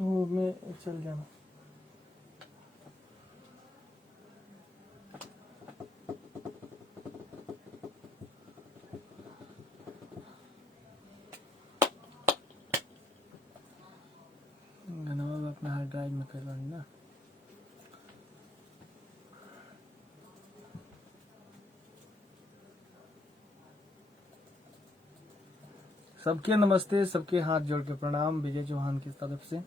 वो में चल जाना। गाना अपना हार्ड ड्राइव में कर ना। सबके नमस्ते, सबके हाथ जोड़ के प्रणाम विजय चौहान की तरफ से।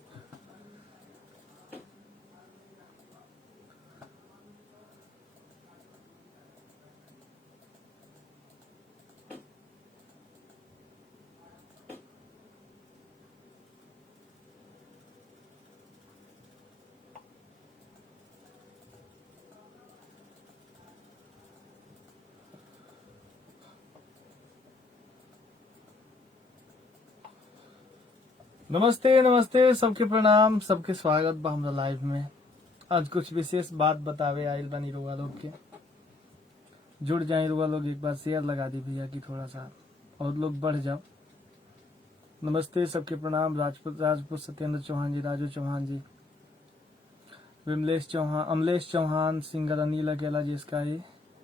नमस्ते नमस्ते, सबके प्रणाम, सबके स्वागत बा हमरा लाइव में। आज कुछ विशेष बात बतावे आइल बानी रुआ लोग के। जुड़ जाए रुआ लोग, एक बार शेयर लगा दी भैया की थोड़ा सा और लोग बढ़ जाओ। नमस्ते, सबके प्रणाम। राजपूत सत्येंद्र चौहान जी, राजू चौहान जी, विमलेश चौहान, अमलेश चौहान, सिंगर अनिल अकेला जी,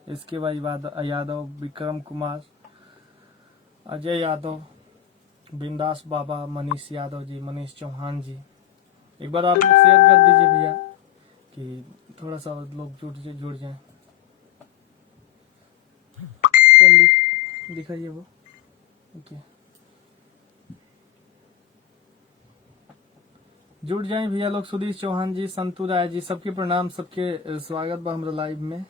इसके भाई यादव, विक्रम कुमार, अजय यादव, बिंदास बाबा, मनीष यादव जी, मनीष चौहान जी। एक बार आप लोग शेयर कर दीजिए भैया कि थोड़ा सा लोग जुड़ जाए। कौन दिखाइए वो। ओके, जुड़ जाए भैया लोग। सुधीश चौहान जी, संतू राय जी, सबके प्रणाम, सबके स्वागत बा हमरा लाइव में।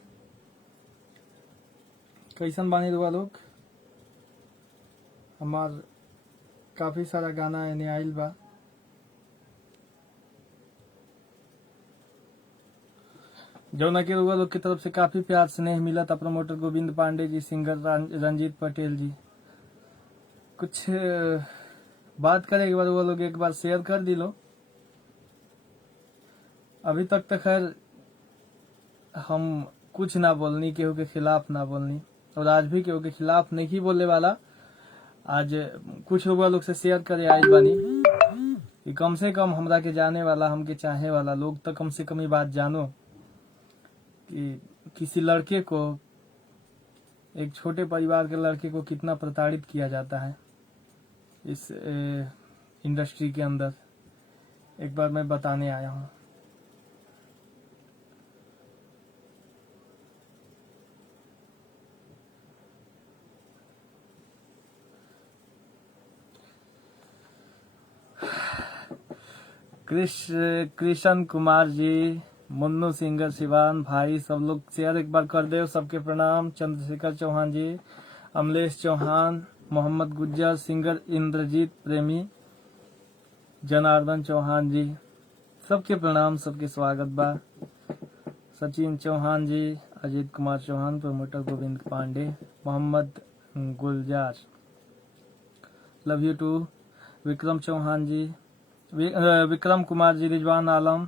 कैसन बानी रुआ लोग? हमार काफी सारा गाना एने आइल बा। जौना के रुआ लोग की तरफ से काफी प्यार स्नेह मिला था। प्रमोटर गोविंद पांडे जी, सिंगर रंजीत पटेल जी। कुछ बात करे एक बार रुआ लोग, एक बार शेयर कर दी लो। अभी तक तो खैर हम कुछ ना बोलनी, केहू के खिलाफ ना बोलनी, और आज भी केहू के खिलाफ नहीं बोलने वाला। आज कुछ लोग से शेयर करे आई बानी कि कम से कम हमरा के जाने वाला, हमके चाहे वाला लोग तो कम से कम ही बात जानो कि किसी लड़के को, एक छोटे परिवार के लड़के को कितना प्रताड़ित किया जाता है इस इंडस्ट्री के अंदर। एक बार मैं बताने आया हूँ। कृष्ण कुमार जी, मुन्नू सिंगर, शिवान भाई, सब लोग शेयर एक बार कर दे। सबके प्रणाम। चंद्रशेखर चौहान जी, अमलेश चौहान, मोहम्मद गुज्जर, सिंगर इंद्रजीत प्रेमी, जनार्दन चौहान जी, सबके प्रणाम, सबके स्वागत बा। Sachin Chauhan ji, Ajit Kumar Chauhan, promoter Govind Pandey, Mohammad Gulzar, love you too. Vikram Chauhan ji, Vikram Kumar ji, Rizwan Alam,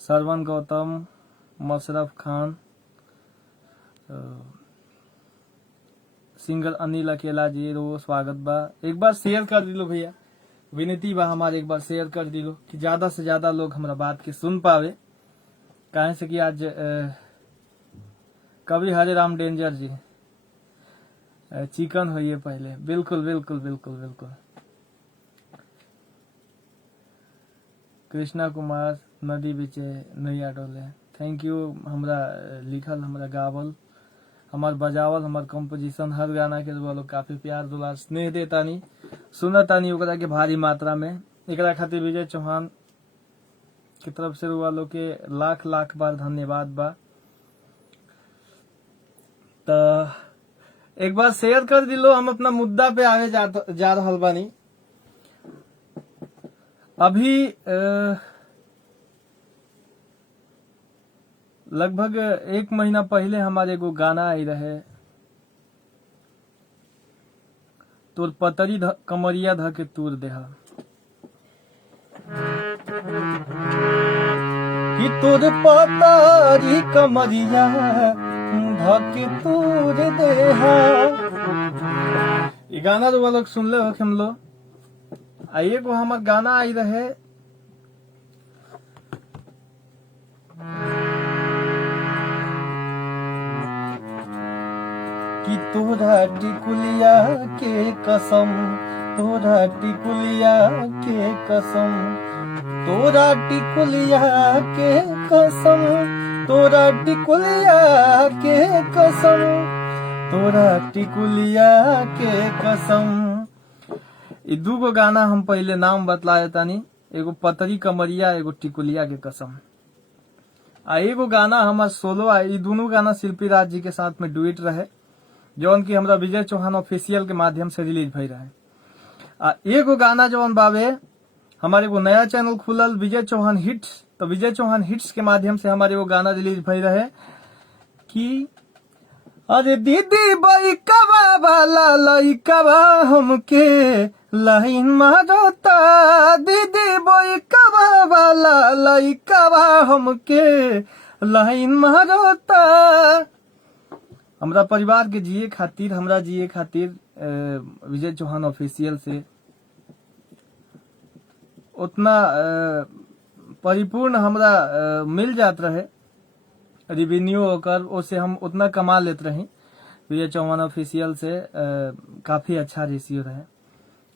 Sarwan Gautam, Musharraf Khan, singer Anil Akela ji, रो स्वागत बा। एक बार शेयर कर दिलो भैया, विनती बा हमारे, एक बार शेयर कर दिलो कि ज्यादा से ज्यादा लोग हमारा बात के सुन पावे। कहे से कि आज कवि हरे राम डेंजर जी चिकन होइए पहले। बिल्कुल बिल्कुल बिल्कुल बिल्कुल। कृष्णा कुमार, नदी बीचे नैया डोले, थैंक यू। हमरा लिखल, हमरा गावल, हमार बजावल, हमार कंपोजिशन, हर गाना के लोग काफी प्यार दुलार स्नेह देतानी, सुनतानी ओकरा के भारी मात्रा में। एकरा खातिर विजय चौहान की तरफ से वालों के लाख लाख बार धन्यवाद बा। तो एक बार शेयर कर दिलो। हम अपना मुद्दा पे आगे जा रहल बानी। अभी लगभग 1 महीना पहले हमारे एगो गाना आई रहे, तोर पतरी कमरिया ध के तूर देहा, कि तोर पतरी कमरिया ध के तूर देहा। ये गाना तो वो लोग सुन ले हो हम लोग। आइए को हमार गाना आई रहे तोरा टिकुलिया के कसम, तोरा टिकुलिया के कसम, तोरा टिकुलिया के कसम, तोरा टिकुलिया के कसम, तोरा टिकुलिया के कसम। ई दूगो गाना हम पहले नाम बतलाए तानी, एगो पतरी कमरिया, एगो टिकुलिया के कसम। आ एगो गाना हमार सोलो आ, ई दोनों गाना शिल्पी राज जी के साथ में डुएट रहे, जौन की हमरा विजय चौहान ऑफिशियल के माध्यम से रिलीज भई रहे। आ एगो गाना जौन बावे, हमारे एगो नया चैनल खुलल विजय चौहान हिट्स, तो विजय चौहान हिट्स के माध्यम से हमारे एगो गाना रिलीज भई रहे कि अरे दीदी बैकवा वाला लइकवा हमके लाइन मारता, दीदी बैकवा वाला लइकवा हमके लाइन मारता। हमरा परिवार के जिए खातिर, हमरा जिए खातिर विजय चौहान ऑफिशियल से उतना परिपूर्ण हमरा मिल जात रहे रिवेन्यू होकर, उससे हम उतना कमा लेते रही। विजय चौहान ऑफिशियल से काफी अच्छा रेशियो रहे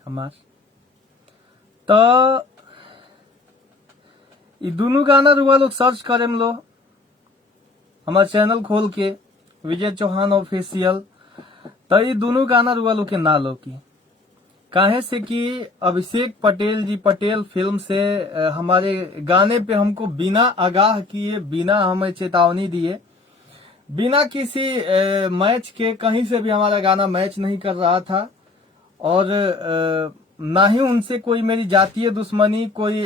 हमार। तो ये दोनों गाना रुआ लोग सर्च करे लो हमार चैनल खोल के विजय चौहान ऑफिशियल, तो ये दोनों गाना रुआ लोग के ना लो की, काहे से कि अभिषेक पटेल जी पटेल फिल्म से हमारे गाने पे हमको बिना आगाह किए, बिना हमें चेतावनी दिए, बिना किसी मैच के कहीं से भी हमारा गाना मैच नहीं कर रहा था। और ना ही उनसे कोई मेरी जातीय दुश्मनी, कोई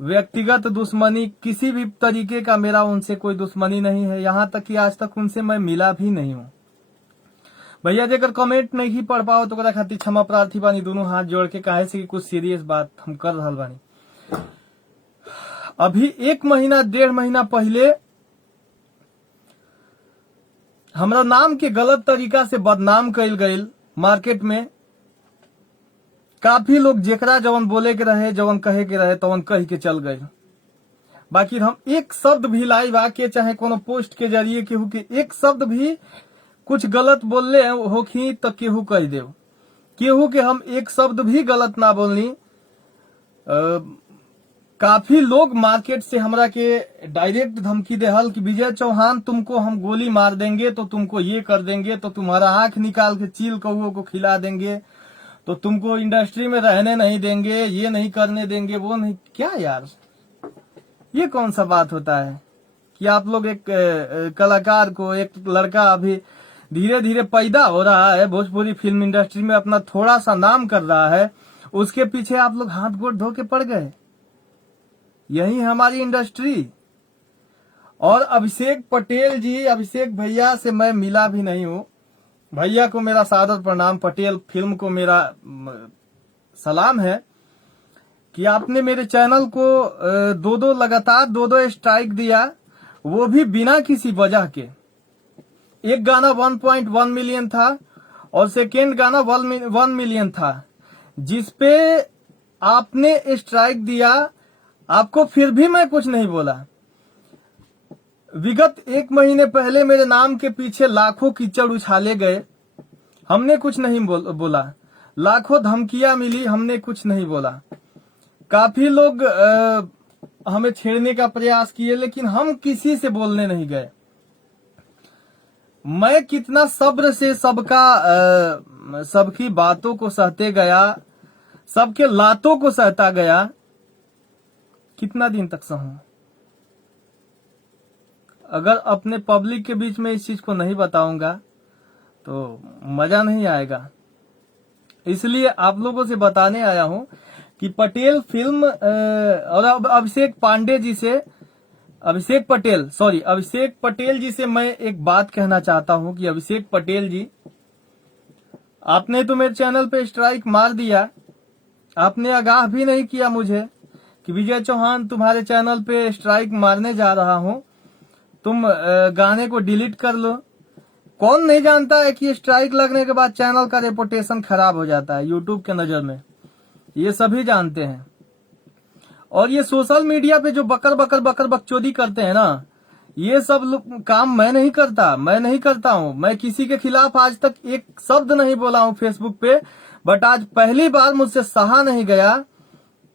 व्यक्तिगत दुश्मनी, किसी भी तरीके का मेरा उनसे कोई दुश्मनी नहीं है। यहाँ तक कि आज तक उनसे मैं मिला भी नहीं हूँ। भैया जेकर कमेंट नहीं पढ़ पाओ तो ओकरा खातिर क्षमा प्रार्थी बानी, दोनों हाथ जोड़ के, काहे से कि कुछ सीरियस बात हम कर रहल बानी। अभी 1 महीना 1.5 महीना पहले हमरा नाम के गलत तरीका से बदनाम कइल गइल मार्केट में। काफी लोग जेकरा जवन बोले के रहे, जवन कहे के रहे, तवन कह के चल गए। बाकी हम एक शब्द भी लाइव आके चाहे कोनो पोस्ट के जरिए केहू के एक शब्द भी कुछ गलत बोलले होखी तो केहू कह देव, केहू के हम एक शब्द भी गलत ना बोलनी। काफी लोग मार्केट से हमरा के डायरेक्ट धमकी देहल कि विजय चौहान तुमको हम गोली मार देंगे, तो तुमको ये कर देंगे, तो तुम्हारा आंख निकाल के चील कौओं को खिला देंगे, तो तुमको इंडस्ट्री में रहने नहीं देंगे, ये नहीं करने देंगे, वो नहीं। क्या यार, ये कौन सा बात होता है कि आप लोग एक कलाकार को, एक लड़का अभी धीरे धीरे पैदा हो रहा है, भोजपुरी फिल्म इंडस्ट्री में अपना थोड़ा सा नाम कर रहा है, उसके पीछे आप लोग हाथ गोड़ धो के पड़ गए। यही हमारी इंडस्ट्री। और अभिषेक पटेल जी, अभिषेक भैया से मैं मिला भी नहीं हूँ। भैया को मेरा सादर प्रणाम, पटेल फिल्म को मेरा सलाम है कि आपने मेरे चैनल को लगातार दो स्ट्राइक दिया, वो भी बिना किसी वजह के। एक गाना 1.1 मिलियन था और सेकेंड गाना 1 मिलियन था, जिसपे आपने स्ट्राइक दिया, आपको फिर भी मैं कुछ नहीं बोला। विगत 1 महीने पहले मेरे नाम के पीछे लाखों कीचड़ उछाले गए, हमने कुछ नहीं बोला। लाखों धमकियां मिली, हमने कुछ नहीं बोला। काफी लोग हमें छेड़ने का प्रयास किए, लेकिन हम किसी से बोलने नहीं गए। मैं कितना सब्र से सबकी बातों को सहते गया, सबके लातों को सहता गया, कितना दिन तक सहूं। अगर अपने पब्लिक के बीच में इस चीज को नहीं बताऊंगा तो मजा नहीं आएगा। इसलिए आप लोगों से बताने आया हूं कि पटेल फिल्म और अभिषेक पटेल जी से मैं एक बात कहना चाहता हूं कि अभिषेक पटेल जी, आपने तो मेरे चैनल पे स्ट्राइक मार दिया, आपने आगाह भी नहीं किया मुझे कि विजय चौहान तुम्हारे चैनल पे स्ट्राइक मारने जा रहा हूं, तुम गाने को डिलीट कर लो। कौन नहीं जानता है कि स्ट्राइक लगने के बाद चैनल का रेपुटेशन खराब हो जाता है यूट्यूब के नजर में, ये सभी जानते हैं। और ये सोशल मीडिया पे जो बकचोदी करते हैं ना, ये सब काम मैं नहीं करता हूँ। मैं किसी के खिलाफ आज तक एक शब्द नहीं बोला हूँ फेसबुक पे, बट आज पहली बार मुझसे सहा नहीं गया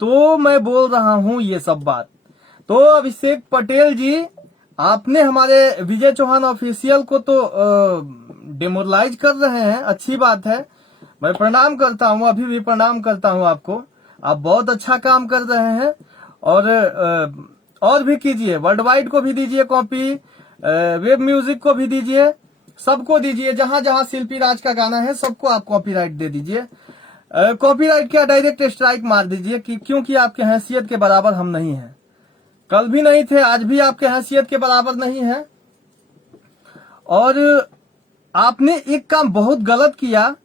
तो मैं बोल रहा हूँ ये सब बात। तो अभिषेक पटेल जी, आपने हमारे विजय चौहान ऑफिशियल को तो डिमोरलाइज कर रहे हैं, अच्छी बात है। मैं प्रणाम करता हूँ, अभी भी प्रणाम करता हूँ आपको। आप बहुत अच्छा काम कर रहे हैं और भी कीजिए, वर्ल्ड वाइड को भी दीजिए कॉपी, वेब म्यूजिक को भी दीजिए, सबको दीजिए। जहां जहां शिल्पी राज का गाना है सबको आप कॉपीराइट दे दीजिए। कॉपीराइट क्या, डायरेक्ट स्ट्राइक मार दीजिए कि क्योंकि आपके हैसियत के बराबर हम नहीं हैं। कल भी नहीं थे, आज भी आपके हैसियत के बराबर नहीं है। और आपने एक काम बहुत गलत किया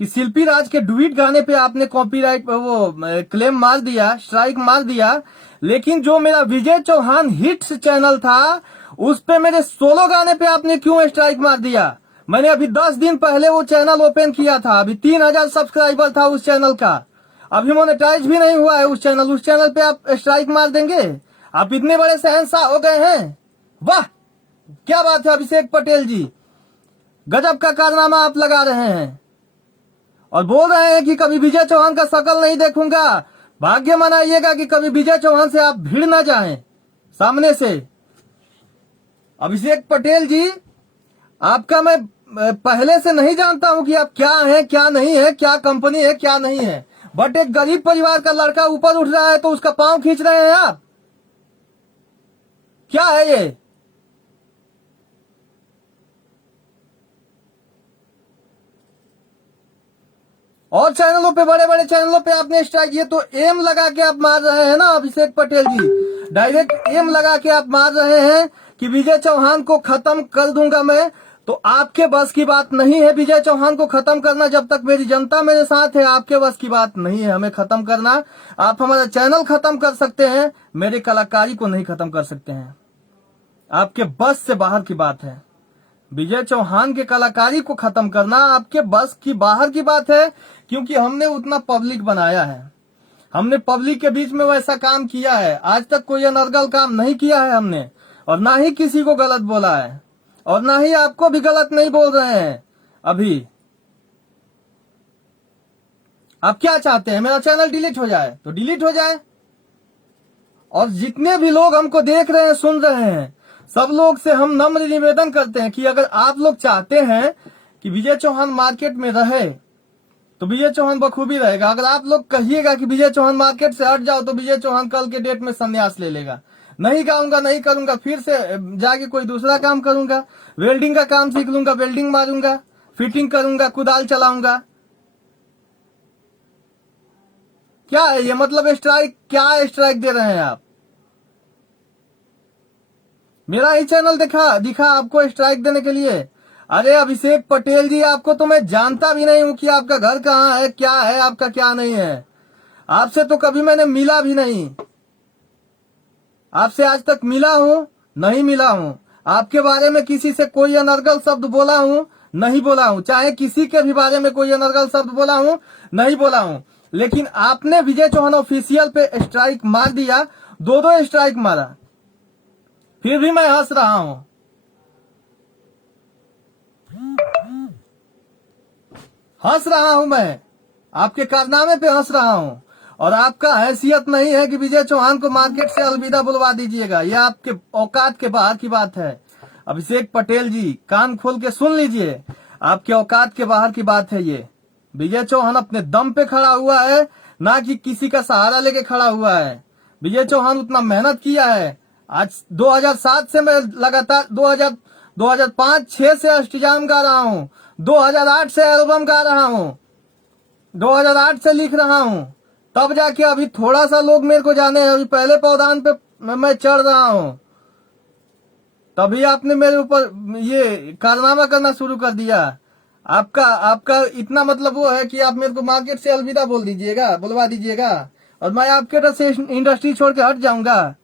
कि शिल्पी राज के डुइट गाने पे आपने कॉपीराइट वो क्लेम मार दिया, स्ट्राइक मार दिया। लेकिन जो मेरा विजय चौहान हिट्स चैनल था उस पे मेरे सोलो गाने पे आपने क्यों स्ट्राइक मार दिया? मैंने अभी 10 दिन पहले वो चैनल ओपन किया था, अभी 3000 सब्सक्राइबर था उस चैनल का, अभी मोनेटाइज भी नहीं हुआ है उस चैनल पे आप स्ट्राइक मार देंगे? आप इतने बड़े शहंशाह हो गए हैं, वाह क्या बात है अभिषेक पटेल जी, गजब का कारनामा आप लगा रहे हैं। और बोल रहे हैं कि कभी विजय चौहान का शकल नहीं देखूंगा। भाग्य मनाइएगा कि कभी विजय चौहान से आप भिड़ ना जाएं सामने से। अभिषेक पटेल जी, आपका मैं पहले से नहीं जानता हूं कि आप क्या हैं क्या नहीं है, क्या कंपनी है क्या नहीं है, बट एक गरीब परिवार का लड़का ऊपर उठ रहा है तो उसका पांव खींच रहे हैं आप, क्या है ये? और चैनलों पे, बड़े बड़े चैनलों पे आपने स्ट्राइक, ये तो एम लगा के आप मार रहे हैं ना अभिषेक पटेल जी, डायरेक्ट एम लगा के आप मार रहे हैं कि विजय चौहान को खत्म कर दूंगा मैं। तो आपके बस की बात नहीं है विजय चौहान को खत्म करना। जब तक मेरी जनता मेरे साथ है आपके बस की बात नहीं है हमें खत्म करना। आप हमारा चैनल खत्म कर सकते हैं, मेरे कलाकारी को नहीं खत्म कर सकते हैं, आपके बस से बाहर की बात है। विजय चौहान के कलाकारी को खत्म करना आपके बस की बाहर की बात है, क्योंकि हमने उतना पब्लिक बनाया है, हमने पब्लिक के बीच में वैसा काम किया है। आज तक कोई अनर्गल काम नहीं किया है हमने, और ना ही किसी को गलत बोला है, और ना ही आपको भी गलत नहीं बोल रहे हैं। अभी आप क्या चाहते हैं, मेरा चैनल डिलीट हो जाए तो डिलीट हो जाए। और जितने भी लोग हमको देख रहे हैं, सुन रहे हैं, सब लोग से हम नम्र निवेदन करते हैं कि अगर आप लोग चाहते हैं कि विजय चौहान मार्केट में रहे तो विजय चौहान बखूबी रहेगा। अगर आप लोग कहिएगा कि विजय चौहान मार्केट से हट जाओ तो विजय चौहान कल के डेट में संन्यास ले लेगा, नहीं गाऊंगा, नहीं करूंगा, फिर से जाके कोई दूसरा काम करूंगा, वेल्डिंग का काम सीख लूंगा, वेल्डिंग मारूंगा, फिटिंग करूंगा, कुदाल चलाऊंगा। क्या है ये मतलब स्ट्राइक, क्या स्ट्राइक दे रहे हैं आप? मेरा ही चैनल दिखा आपको स्ट्राइक देने के लिए? अरे अभिषेक पटेल जी, आपको तो मैं जानता भी नहीं हूं कि आपका घर कहाँ है, क्या है आपका, क्या नहीं है। आपसे तो कभी मैंने मिला भी नहीं, आपसे आज तक मिला हूं नहीं मिला हूं, आपके बारे में किसी से कोई अनर्गल शब्द बोला हूं नहीं बोला हूं, चाहे किसी के भी बारे में कोई अनर्गल शब्द बोला हूं नहीं बोला हूं। लेकिन आपने विजय चौहान ऑफिशियल पे स्ट्राइक मार दिया, 2 स्ट्राइक मारा, फिर भी मैं हंस रहा हूं। हंस रहा हूं मैं, आपके कारनामे पे हंस रहा हूं। और आपका हैसियत नहीं है कि विजय चौहान को मार्केट से अलविदा बुलवा दीजिएगा, यह आपके औकात के बाहर की बात है। अभिषेक पटेल जी, कान खोल के सुन लीजिए, आपके औकात के बाहर की बात है ये। विजय चौहान अपने दम पे खड़ा हुआ है, ना कि किसी का सहारा लेके खड़ा हुआ है। विजय चौहान उतना मेहनत किया है। आज 2007 से मैं लगातार 2005-6 से अष्टजाम गा रहा हूँ, 2008 से एल्बम गा रहा हूँ, 2008 से लिख रहा हूँ, तब जाके अभी थोड़ा सा लोग मेरे को जाने हैं। अभी पहले पौधान पे मैं चढ़ रहा हूँ, तभी आपने मेरे ऊपर ये कारनामा करना शुरू कर दिया। आपका इतना मतलब वो है कि आप मेरे को मार्केट से अलविदा बुलवा दीजिएगा, और मैं आपके तरफ से इंडस्ट्री छोड़ के हट जाऊंगा।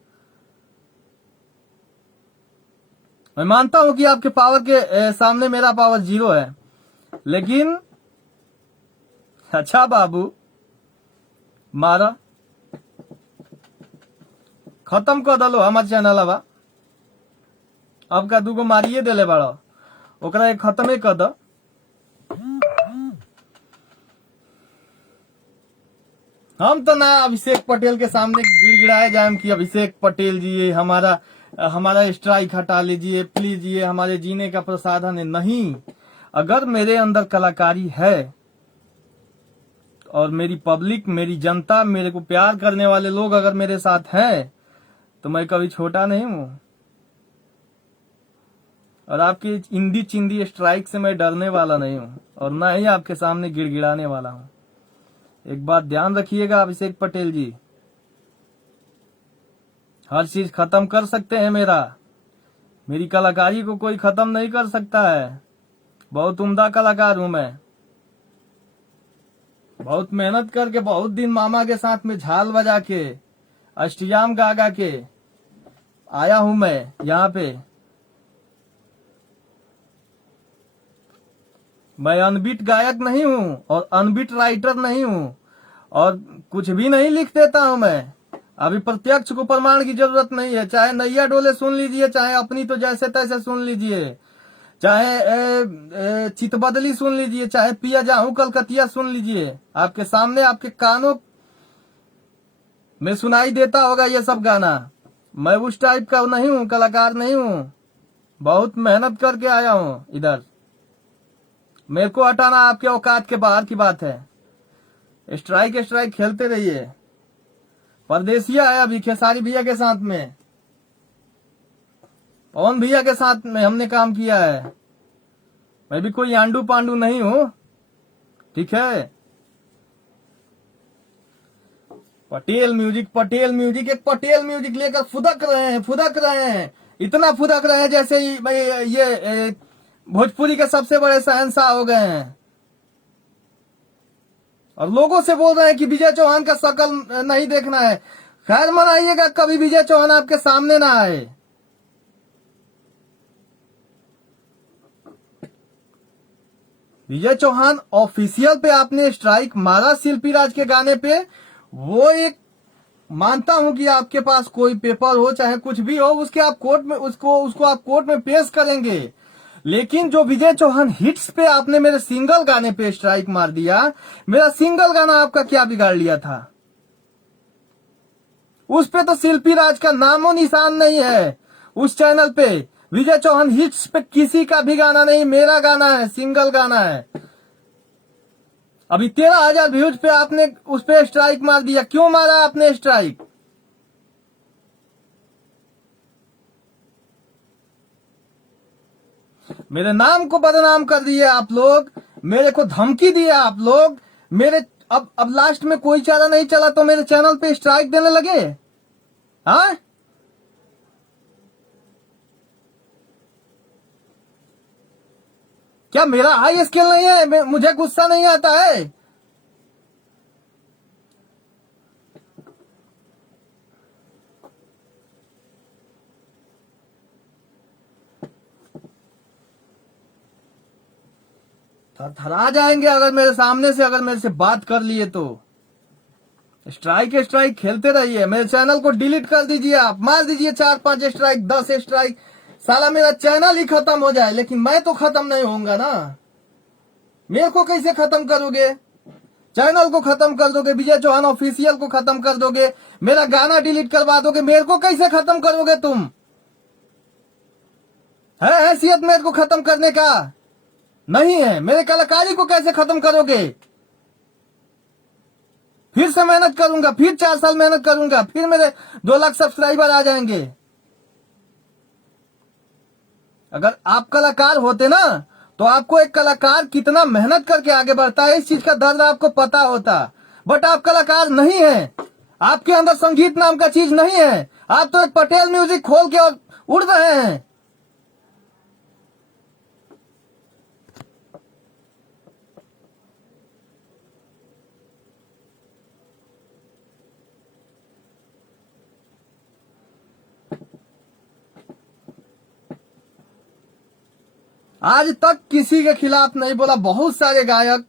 मैं मानता हूं कि आपके पावर के सामने मेरा पावर 0 है, लेकिन अच्छा बाबू, मारा खत्म कर दलो हमारे चैनल। अब का दूगो मारिए देले बड़ो, ओकरा एक खत्मे कर दो। हम तो ना अभिषेक पटेल के सामने गिड़गिड़ाए जाए कि अभिषेक पटेल जी ये हमारा स्ट्राइक हटा लीजिए प्लीज, ये हमारे जीने का प्रसाधन है। नहीं, अगर मेरे अंदर कलाकारी है और मेरी पब्लिक, मेरी जनता, मेरे को प्यार करने वाले लोग अगर मेरे साथ हैं तो मैं कभी छोटा नहीं हूं। और आपकी इंदी चिंदी स्ट्राइक से मैं डरने वाला नहीं हूं और ना ही आपके सामने गिड़गिड़ाने वाला हूं। एक बात ध्यान रखिएगा अभिषेक पटेल जी, हर चीज खत्म कर सकते हैं मेरी कलाकारी को कोई खत्म नहीं कर सकता है। बहुत उम्दा कलाकार हूं मैं, बहुत मेहनत करके, बहुत दिन मामा के साथ में झाल बजा के, अष्टयाम गा के आया हूं मैं यहाँ पे। मैं अनबिट गायक नहीं हूं और अनबिट राइटर नहीं हूं और कुछ भी नहीं लिख देता हूं मैं। अभी प्रत्यक्ष को प्रमाण की जरूरत नहीं है, चाहे नैया डोले सुन लीजिए, चाहे अपनी तो जैसे तैसे सुन लीजिए, चाहे चितबदली सुन लीजिए, चाहे पिया जाऊं कलकतिया सुन लीजिए। आपके सामने आपके कानों में सुनाई देता होगा ये सब गाना। मैं उस टाइप का नहीं हूं, कलाकार नहीं हूं, बहुत मेहनत करके आया हूं इधर। मेरे को हटाना आपके औकात के बाहर की बात है। स्ट्राइक खेलते रहिए। परदेसिया है अभी खेसारी भैया के साथ में, पवन भैया के साथ में हमने काम किया है। मैं भी कोई आंडू पांडू नहीं हूं, ठीक है। पटेल म्यूजिक एक पटेल म्यूजिक लेकर फुदक रहे हैं, इतना फुदक रहे हैं जैसे ये भोजपुरी के सबसे बड़े शहंशाह हो गए हैं। और लोगों से बोल रहे हैं कि विजय चौहान का शकल नहीं देखना है। खैर मनाइएगा, कभी विजय चौहान आपके सामने ना आए। विजय चौहान ऑफिशियल पे आपने स्ट्राइक मारा शिल्पी राज के गाने पे, वो एक मानता हूं कि आपके पास कोई पेपर हो चाहे कुछ भी हो, उसके आप कोर्ट में उसको आप कोर्ट में पेश करेंगे। लेकिन जो विजय चौहान हिट्स पे आपने मेरे सिंगल गाने पे स्ट्राइक मार दिया, मेरा सिंगल गाना आपका क्या बिगाड़ लिया था? उस पे तो शिल्पी राज का नामो निशान नहीं है। उस चैनल पे विजय चौहान हिट्स पे किसी का भी गाना नहीं, मेरा गाना है, सिंगल गाना है। अभी 13,000 व्यूज पे आपने उस पे स्ट्राइक मार दिया। क्यों मारा आपने स्ट्राइक? मेरे नाम को बदनाम कर दिए आप लोग, मेरे को धमकी दिए आप लोग। मेरे अब लास्ट में कोई चारा नहीं चला तो मेरे चैनल पे स्ट्राइक देने लगे। हाँ, क्या मेरा हाई स्केल नहीं है? मुझे गुस्सा नहीं आता है? थरथरा जाएंगे अगर मेरे सामने से, अगर मेरे से बात कर लिए तो। स्ट्राइक खेलते रहिए। मेरे चैनल को डिलीट कर दीजिए, आप मार दीजिए 4-5 स्ट्राइक, 10 स्ट्राइक, साला मेरा चैनल ही खत्म हो जाए, लेकिन मैं तो खत्म नहीं होऊंगा ना। मेरे को कैसे खत्म करोगे? चैनल को खत्म कर दोगे, विजय चौहान ऑफिशियल को खत्म कर दोगे, मेरा गाना डिलीट करवा दोगे, मेरे को कैसे खत्म करोगे तुम? है हैसियत मेरे को खत्म करने का? नहीं है। मेरे कलाकारी को कैसे खत्म करोगे? फिर से मेहनत करूंगा, फिर 4 साल मेहनत करूंगा, फिर मेरे 2 लाख सब्सक्राइबर आ जाएंगे। अगर आप कलाकार होते ना तो आपको एक कलाकार कितना मेहनत करके आगे बढ़ता है इस चीज का दर्द आपको पता होता। बट आप कलाकार नहीं है, आपके अंदर संगीत नाम का चीज नहीं है। आप तो एक पटेल म्यूजिक खोल के और उड़ रहे हैं। आज तक किसी के खिलाफ नहीं बोला। बहुत सारे गायक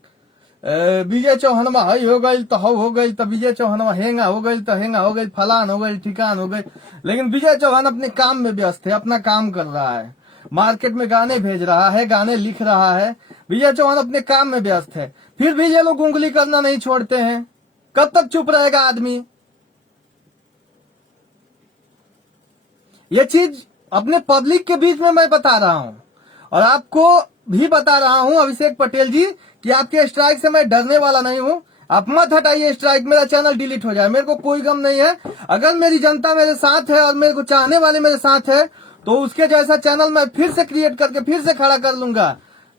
विजय चौहानवा हई हो गई तो हव हो गई, तो विजय चौहानवा हेंगा हो गई तो हेंगा हो गई, फलान हो गई ठिकान हो गई। लेकिन विजय चौहान अपने काम में व्यस्त है, अपना काम कर रहा है, मार्केट में गाने भेज रहा है, गाने लिख रहा है। विजय चौहान अपने काम में व्यस्त है, फिर भी ये लोग उंगली करना नहीं छोड़ते हैं। कब तक चुप रहेगा आदमी? ये चीज अपने पब्लिक के बीच में मैं बता रहा हूं, और आपको भी बता रहा हूं अभिषेक पटेल जी कि आपके स्ट्राइक से मैं डरने वाला नहीं हूं। आप मत हटाइए स्ट्राइक, मेरा चैनल डिलीट हो जाए, मेरे को कोई गम नहीं है। अगर मेरी जनता मेरे साथ है और मेरे को चाहने वाले मेरे साथ है तो उसके जैसा चैनल मैं फिर से क्रिएट करके फिर से खड़ा कर लूंगा।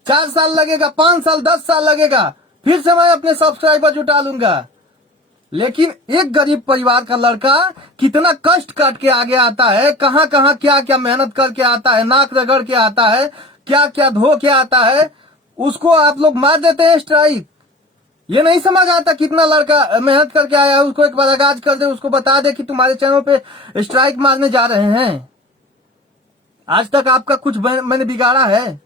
4 साल लगेगा, 5 साल, 10 साल लगेगा, फिर से मैं अपने सब्सक्राइबर जुटा लूंगा। लेकिन एक गरीब परिवार का लड़का कितना कष्ट काट के आगे आता है, कहां कहां क्या क्या मेहनत करके आता है, नाक रगड़ के आता है, क्या क्या धो के आता है, उसको आप लोग मार देते हैं स्ट्राइक। ये नहीं समझ आता कितना लड़का मेहनत करके आया है, उसको एक बार आगाज कर दे, उसको बता दे कि तुम्हारे चैनल पे स्ट्राइक मारने जा रहे हैं। आज तक आपका कुछ मैंने बिगाड़ा है?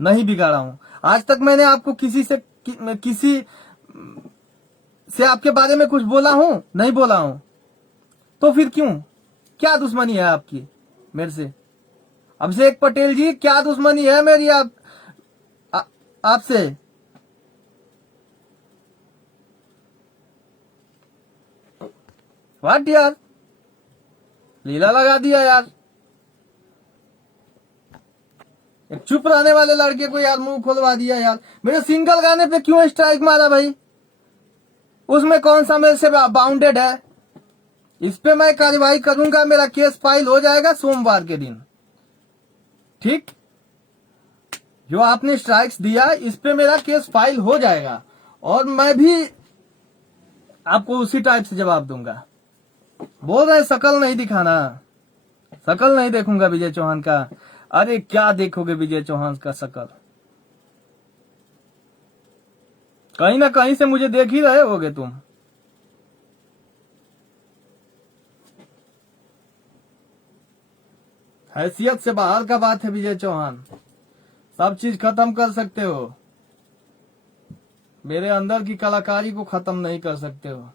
नहीं बिगाड़ा हूं। आज तक मैंने आपको किसी से आपके बारे में कुछ बोला हूं? नहीं बोला हूं। तो फिर क्यों, क्या दुश्मनी है आपकी मेरे से? अभिषेक पटेल जी, क्या दुश्मनी है मेरी आपसे? व्हाट यार, लीला लगा दिया यार। एक चुप रहने वाले लड़के को यार मुंह खोलवा दिया यार। मेरे सिंगल गाने पे क्यों स्ट्राइक मारा भाई? उसमें कौन सा मेरे से बाउंडेड है? इस पे मैं कार्रवाई करूंगा, मेरा केस फाइल हो जाएगा सोमवार के दिन। ठीक, जो आपने स्ट्राइक्स दिया इस पे मेरा केस फाइल हो जाएगा और मैं भी आपको उसी टाइप से जवाब दूंगा। बोल रहे शकल नहीं दिखाना, शकल नहीं देखूंगा विजय चौहान का। अरे क्या देखोगे विजय चौहान का शकल? कहीं ना कहीं से मुझे देख ही रहे होगे तुम। हैसियत से बाहर का बात है विजय चौहान, सब चीज खत्म कर सकते हो, मेरे अंदर की कलाकारी को खत्म नहीं कर सकते हो।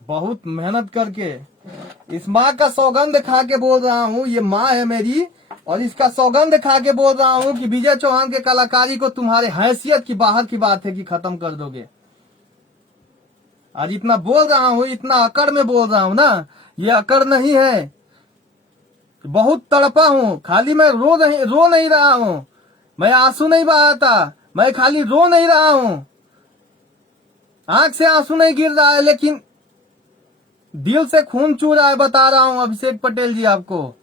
बहुत मेहनत करके इस माँ का सौगंध खा के बोल रहा हूँ, ये माँ है मेरी, और इसका सौगंध खा के बोल रहा हूँ कि विजय चौहान के कलाकारी को तुम्हारे हैसियत की बाहर की बात है कि खत्म कर दोगे। आज इतना बोल रहा हूँ, इतना अकड़ में बोल रहा हूँ ना, ये अकड़ नहीं है। बहुत तड़पा हूँ, खाली मैं रो नहीं रहा हूँ, मैं आंसू नहीं बहाता, मैं खाली रो नहीं रहा हूँ, आंख से आंसू नहीं गिर रहा है, लेकिन दिल से खून चू रहा है। बता रहा हूं अभिषेक पटेल जी आपको।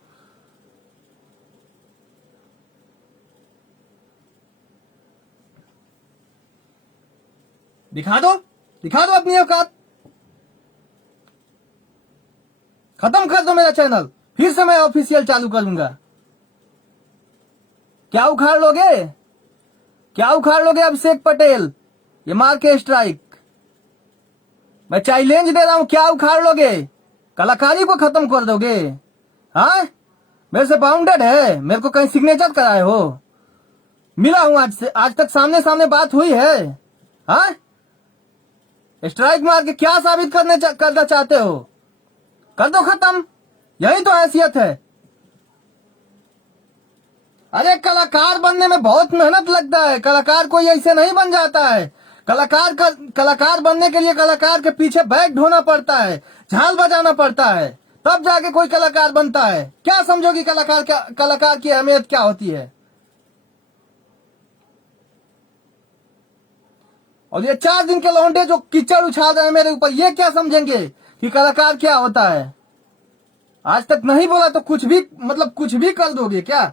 दिखा दो अपनी औकात, खत्म कर दो मेरा चैनल, फिर से मैं ऑफिशियल चालू करूंगा। क्या उखाड़ लोगे, क्या उखाड़ लोगे अभिषेक पटेल? ये मार के स्ट्राइक मैं चैलेंज दे रहा हूं, क्या उखाड़ लोगे? कलाकारी को खत्म कर दोगे? हाँ, मेरे से बाउंडेड है, मेरे को कहीं सिग्नेचर कराए हो? मिला हूं आज तक सामने सामने बात हुई है? हाँ, स्ट्राइक मार के क्या साबित करना चाहते हो? कर दो खत्म, यही तो हैसियत है। अरे कलाकार बनने में बहुत मेहनत लगता है, कलाकार कोई ऐसे नहीं बन जाता है। कलाकार बनने के लिए कलाकार के पीछे बैग ढोना पड़ता है, झाल बजाना पड़ता है, तब जाके कोई कलाकार बनता है। क्या समझोगी कलाकार की अहमियत क्या होती है? और ये 4 दिन के लौंडे जो कीचड़ उछाल रहे हैं मेरे ऊपर, ये क्या समझेंगे कि कलाकार क्या होता है? आज तक नहीं बोला तो कुछ भी, मतलब कुछ भी कर दोगे क्या?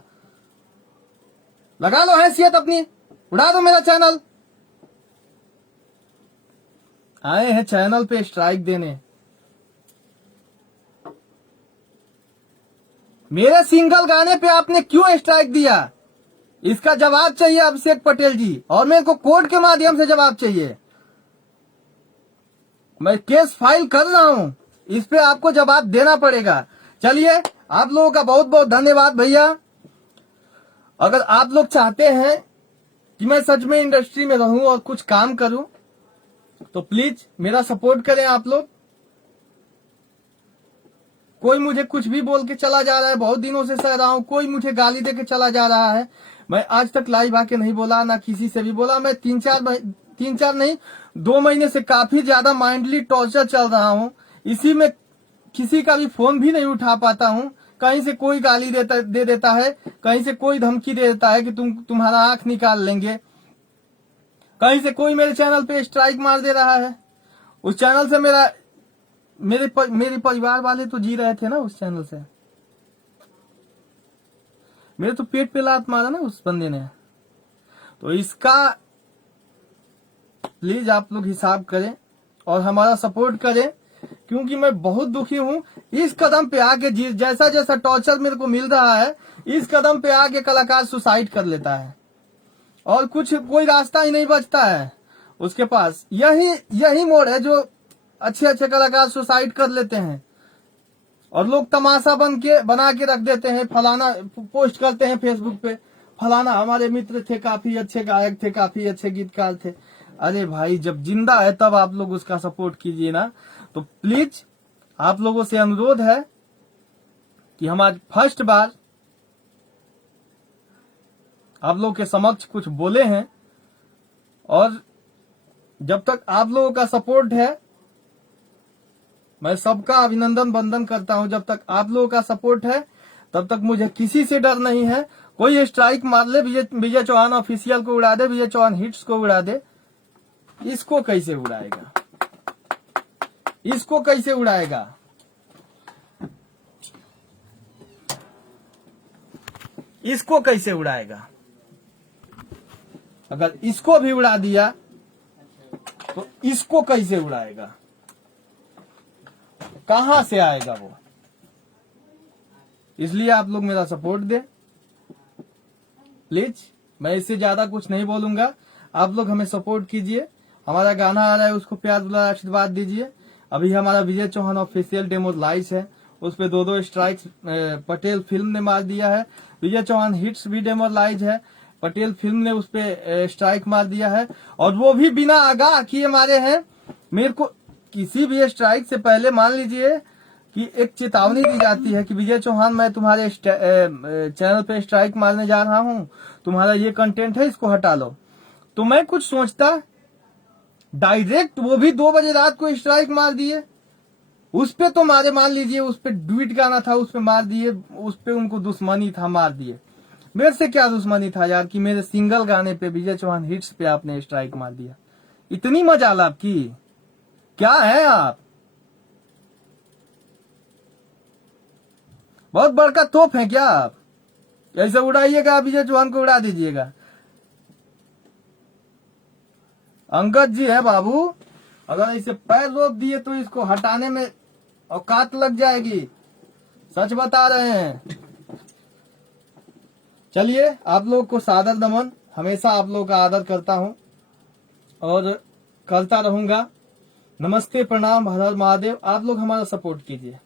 लगा लो हैसियत अपनी, उड़ा दो मेरा चैनल। आए हैं चैनल पे स्ट्राइक देने, मेरे सिंगल गाने पे आपने क्यों स्ट्राइक दिया? इसका जवाब चाहिए अभिषेक पटेल जी, और मेरे को कोर्ट के माध्यम से जवाब चाहिए। मैं केस फाइल कर रहा हूं, इस पे आपको जवाब देना पड़ेगा। चलिए, आप लोगों का बहुत बहुत धन्यवाद भैया। अगर आप लोग चाहते हैं कि मैं सच में इंडस्ट्री में रहूं और कुछ काम करूं, तो प्लीज मेरा सपोर्ट करें आप लोग। कोई मुझे कुछ भी बोल के चला जा रहा है, बहुत दिनों से सह रहा हूं, कोई मुझे गाली दे के चला जा रहा है। मैं आज तक लाइव आके नहीं बोला, ना किसी से भी बोला। मैं तीन चार नहीं 2 महीने से काफी ज्यादा माइंडली टॉर्चर चल रहा हूं। इसी में किसी का भी फोन भी नहीं उठा पाता हूं। कहीं से कोई गाली दे देता है, कहीं से कोई धमकी दे देता है कि तुम्हारा आंख निकाल लेंगे, कहीं से कोई मेरे चैनल पे स्ट्राइक मार दे रहा है। उस चैनल से मेरे परिवार वाले तो जी रहे थे ना, उस चैनल से मेरे तो पेट पे लात मारा ना उस बंदे ने। तो इसका प्लीज आप लोग हिसाब करें और हमारा सपोर्ट करें, क्योंकि मैं बहुत दुखी हूं। इस कदम पे आके जैसा जैसा टॉर्चर मेरे को मिल रहा है, इस कदम पे आके कलाकार सुसाइड कर लेता है और कोई रास्ता ही नहीं बचता है उसके पास। यही मोड़ है जो अच्छे कलाकार सुसाइड कर लेते हैं और लोग तमाशा बना के रख देते हैं। फलाना पोस्ट करते हैं फेसबुक पे, फलाना हमारे मित्र थे, काफी अच्छे गायक थे, काफी अच्छे गीतकार थे। अरे भाई, जब जिंदा है तब आप लोग उसका सपोर्ट कीजिए ना। तो प्लीज आप लोगों से अनुरोध है कि हम आज फर्स्ट बार आप लोगों के समक्ष कुछ बोले हैं, और जब तक आप लोगों का सपोर्ट है, मैं सबका अभिनंदन वंदन करता हूं। जब तक आप लोगों का सपोर्ट है तब तक मुझे किसी से डर नहीं है। कोई स्ट्राइक मार ले, विजय चौहान ऑफिशियल को उड़ा दे, विजय चौहान हिट्स को उड़ा दे, इसको कैसे उड़ाएगा? इसको कैसे उड़ाएगा? इसको कैसे उड़ाएगा? अगर इसको भी उड़ा दिया तो इसको कैसे उड़ाएगा? कहां से आएगा वो? इसलिए आप लोग मेरा सपोर्ट दें प्लीज। मैं इससे ज्यादा कुछ नहीं बोलूंगा, आप लोग हमें सपोर्ट कीजिए। हमारा गाना आ रहा है, उसको प्यार दुलार आशीर्वाद दीजिए। अभी हमारा विजय चौहान ऑफिशियल डेमो लाइव है, उस पे 2 स्ट्राइक्स पटेल फिल्म ने मार दिया है। विजय चौहान हिट्स भी डेमो लाइव है, पटेल फिल्म ने उस पे स्ट्राइक मार दिया है, और वो भी बिना आगाह किए मारे हैं। मेरे को किसी भी स्ट्राइक से पहले मान लीजिए कि एक चेतावनी दी जाती है कि विजय चौहान, मैं तुम्हारे चैनल पे स्ट्राइक मारने जा रहा हूं, तुम्हारा ये कंटेंट है, इसको हटा लो। तो मैं कुछ सोचता, डायरेक्ट वो भी 2 बजे रात को स्ट्राइक मार दिए। उस पे तो मारे, मान लीजिए उस पे डुइट गाना था, उस पे मार दिए, उस पे उनको दुश्मनी था, मार दिए। मेरे से क्या दुश्मनी था यार कि मेरे सिंगल गाने पे, विजय चौहान हिट्स पे आपने स्ट्राइक मार दिया? इतनी मजाल आपकी? क्या है आप? बहुत बड़का तोप है क्या आप? ऐसे उड़ाइएगा, विजय चौहान को उड़ा दीजिएगा। अंगद जी है बाबू, अगर इसे पैर रोक दिए तो इसको हटाने में औकात लग जाएगी, सच बता रहे हैं। चलिए, आप लोग को सादर नमन। हमेशा आप लोग का आदर करता हूं और करता रहूंगा। नमस्ते, प्रणाम, हर हर महादेव। आप लोग हमारा सपोर्ट कीजिए।